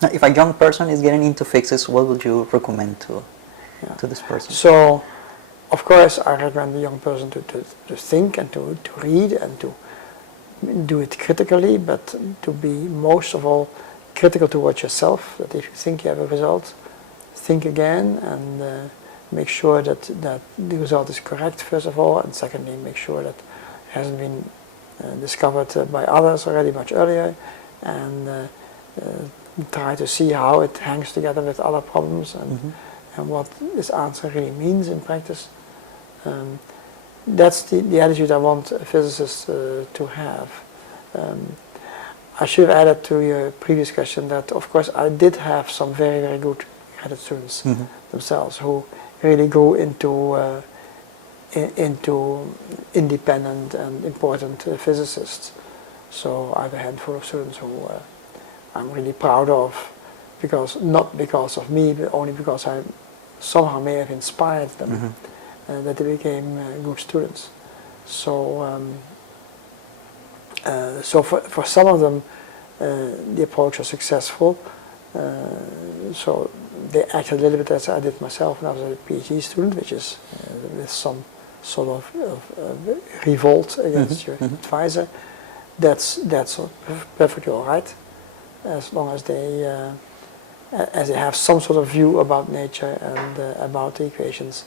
Now, if a young person is getting into physics, what would you recommend to this person? So, of course, I recommend the young person to think and to read and to do it critically, but to be most of all critical towards yourself, that if you think you have a result, think again and make sure that the result is correct first of all, and secondly make sure that it hasn't been discovered by others already much earlier, and try to see how it hangs together with other problems and what this answer really means in practice. That's the attitude I want physicists to have. I should have added to your previous question that, of course, I did have some very, very good graduate students themselves who really grew into independent and important physicists. So I have a handful of students who I'm really proud of, not because of me, but only because I somehow may have inspired them, that they became good students. So, so for some of them, the approach was successful. So they acted a little bit as I did myself when I was a PhD student, which is with some sort of revolt against your advisor. That's perfectly all right, as long as they have some sort of view about nature and about the equations,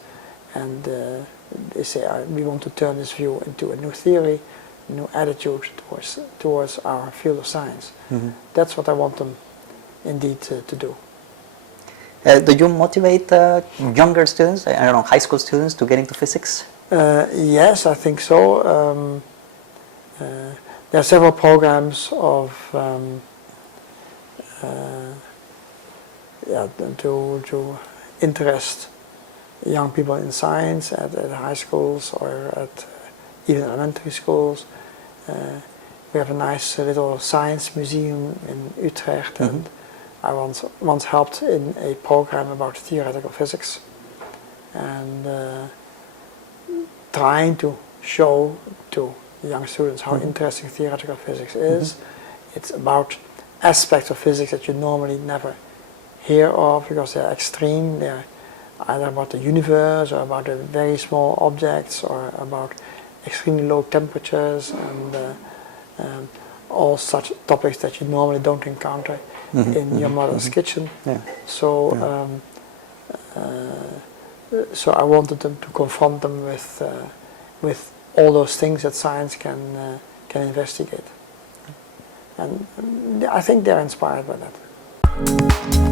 and they say we want to turn this view into a new theory, a new attitude towards our field of science. That's what I want them indeed to do. Do you motivate younger students, I don't know, high school students, to get into physics? Yes, I think so. There are several programs of to interest young people in science at high schools or at even elementary schools. We have a nice little science museum in Utrecht, and I once helped in a program about theoretical physics, and trying to show to young students how interesting theoretical physics is. It's about aspects of physics that you normally never hear of because they're extreme. They're either about the universe or about the very small objects or about extremely low temperatures and all such topics that you normally don't encounter in your mother's kitchen. So, so I wanted them to confront them with all those things that science can investigate, and I think they're inspired by that.